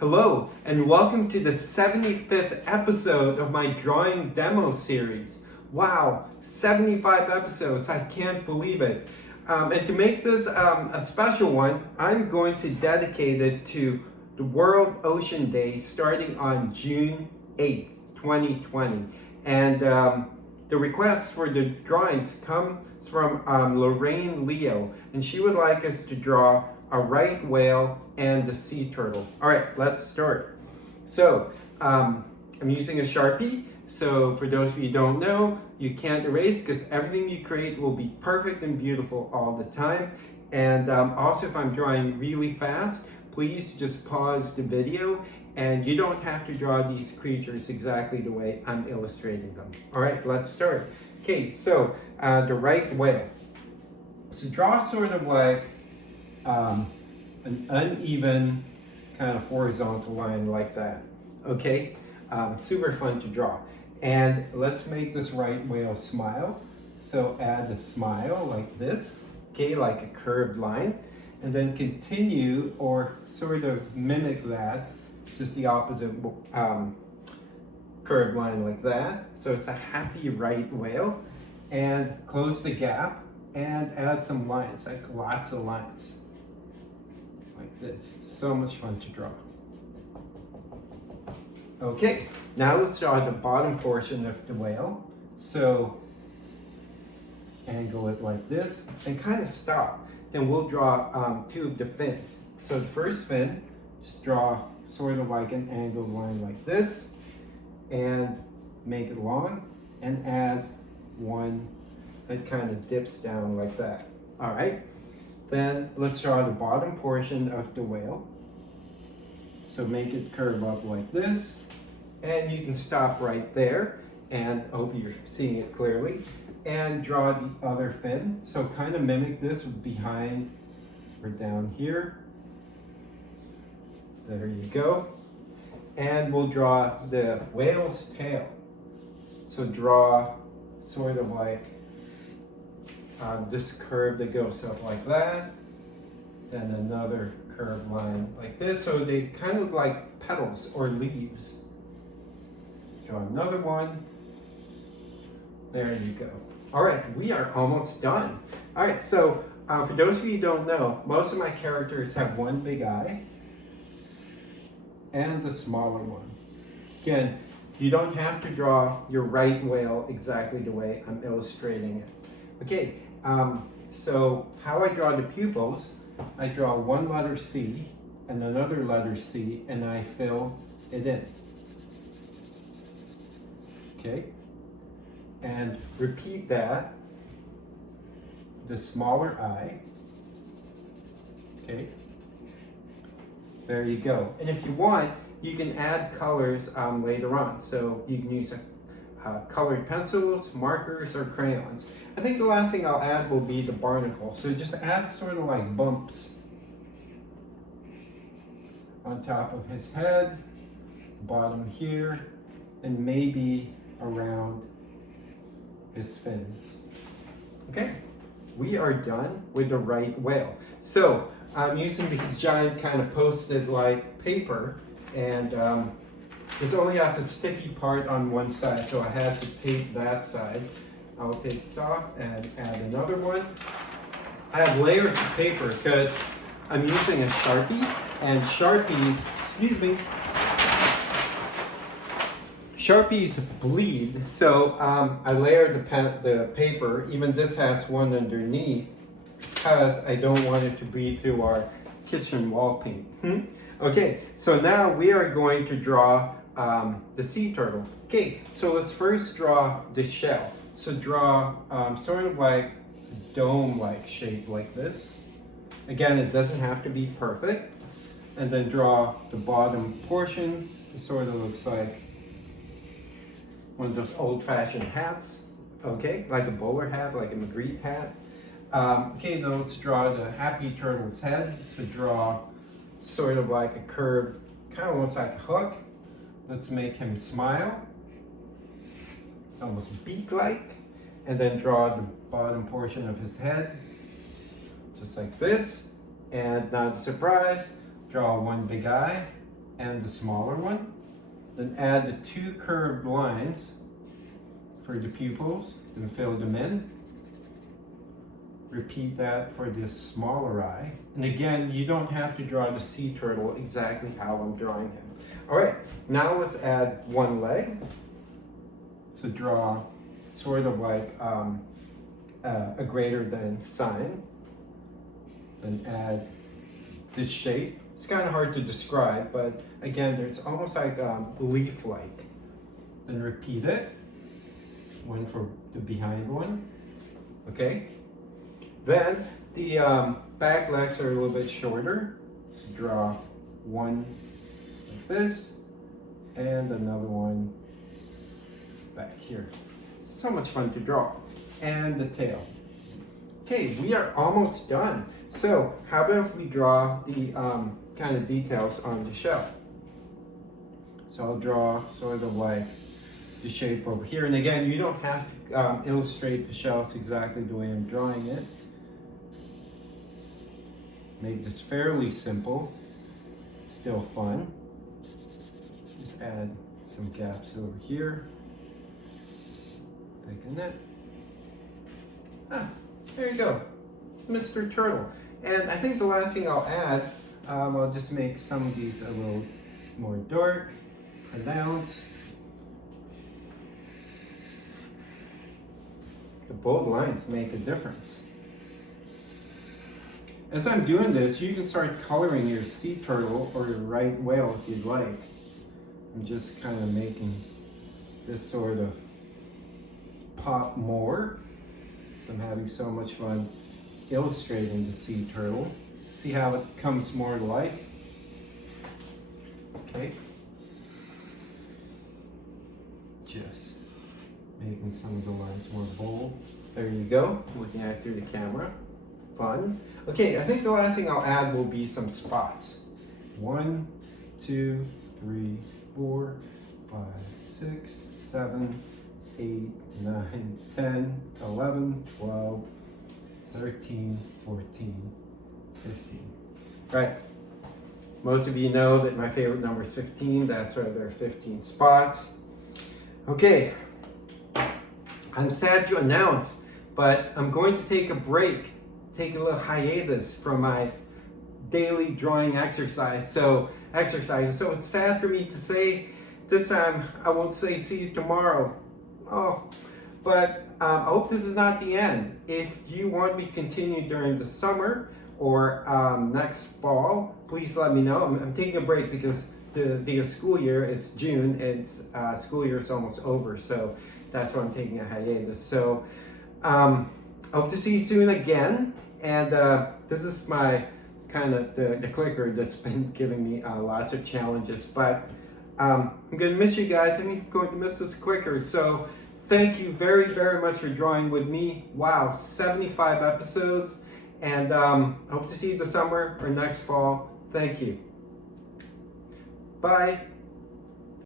Hello, and welcome to the 75th episode of my drawing demo series. Wow, 75 episodes, I can't believe it. And to make this a special one, I'm going to dedicate it to the World Ocean Day starting on June 8th, 2020. And the request for the drawings comes from Lorraine Leo, and she would like us to draw a right whale and a sea turtle. All right, let's start. So I'm using a Sharpie. So for those of you who don't know, you can't erase because everything you create will be perfect and beautiful all the time. And also if I'm drawing really fast, please just pause the video and you don't have to draw these creatures exactly the way I'm illustrating them. All right, let's start. Okay, so the right whale. So draw sort of like an uneven kind of horizontal line like that. Okay, super fun to draw. And let's make this right whale smile. So add a smile like this, okay, like a curved line, and then continue or sort of mimic that, just the opposite curved line like that. So it's a happy right whale. And close the gap and add some lines, like lots of lines. Like this. So much fun to draw. Okay, now let's draw the bottom portion of the whale. So angle it like this and kind of stop. Then we'll draw two of the fins. So the first fin, just draw sort of like an angled line like this and make it long and add one that kind of dips down like that. All right. Then let's draw the bottom portion of the whale. So make it curve up like this. And you can stop right there. And I hope you're seeing it clearly. And draw the other fin. So kind of mimic this behind or down here. There you go. And we'll draw the whale's tail. So draw sort of like this curve that goes up like that, then another curved line like this, so they kind of look like petals or leaves. Draw another one. There you go. All right, we are almost done. All right, so for those of you who don't know, most of my characters have one big eye and the smaller one. Again, you don't have to draw your right whale exactly the way I'm illustrating it. Okay, so how I draw the pupils, I draw one letter C and another letter C and I fill it in. Okay, and repeat that, the smaller eye. Okay, there you go. And if you want, you can add colors later on. So you can use colored pencils, markers, or crayons. I think the last thing I'll add will be the barnacle. So just add sort of like bumps on top of his head, bottom here, and maybe around his fins. Okay, we are done with the right whale. So I'm using these giant kind of post-it like paper, and this only has a sticky part on one side, so I had to tape that side. I'll take this off and add another one. I have layers of paper because I'm using a Sharpie, and Sharpies bleed, so I layered the paper. Even this has one underneath because I don't want it to bleed through our kitchen wall paint. Okay, so now we are going to draw the sea turtle. Okay, so let's first draw the shell. So draw sort of like dome-like shape like this. Again, it doesn't have to be perfect. And then draw the bottom portion. It sort of looks like one of those old-fashioned hats. Okay, like a bowler hat, like a Magritte hat. Okay, now let's draw the happy turtle's head. So draw sort of like a curved, kind of almost like a hook. Let's make him smile. It's almost beak-like. And then draw the bottom portion of his head, just like this. And now the surprise, draw one big eye. and the smaller one. Then add the 2 curved lines for the pupils, then fill them in. Repeat that for the smaller eye. And again, you don't have to draw the sea turtle exactly how I'm drawing him. All right, now let's add one leg. So draw sort of like a greater than sign. Then add this shape. It's kind of hard to describe, but again, it's almost like leaf-like. Then repeat it. One for the behind one. Okay. Then the back legs are a little bit shorter. So draw one like this, and another one back here. So much fun to draw. And the tail. Okay, we are almost done. So how about if we draw the kind of details on the shell? So I'll draw sort of like the shape over here. And again, you don't have to illustrate the shells exactly the way I'm drawing it. Make this fairly simple, still fun. Just add some gaps over here. Thicken it. There you go, Mr. Turtle. And I think the last thing I'll add, I'll just make some of these a little more dark, pronounced. The bold lines make a difference. As I'm doing this, you can start coloring your sea turtle or your right whale if you'd like. I'm just kind of making this sort of pop more. I'm having so much fun illustrating the sea turtle. See how it comes more to life? Okay. Just making some of the lines more bold. There you go, looking at it through the camera. Fun. Okay, I think the last thing I'll add will be some spots. 1, 2, 3, 4, 5, 6, 7, 8, 9, 10, 11, 12, 13, 14, 15. Right. Most of you know that my favorite number is 15. That's why there are 15 spots. Okay. I'm sad to announce, but I'm going to take a break, take a little hiatus from my daily drawing exercise. So it's sad for me to say this time I won't say see you tomorrow. Oh, but I hope this is not the end. If you want me to continue during the summer or next fall, please let me know. I'm taking a break because the school year, it's June, and school year is almost over. So that's why I'm taking a hiatus. So hope to see you soon again. And this is my kind of the clicker that's been giving me lots of challenges. But I'm going to miss you guys. I'm going to miss this clicker. So thank you very, very much for drawing with me. Wow, 75 episodes. And I hope to see you this summer or next fall. Thank you. Bye.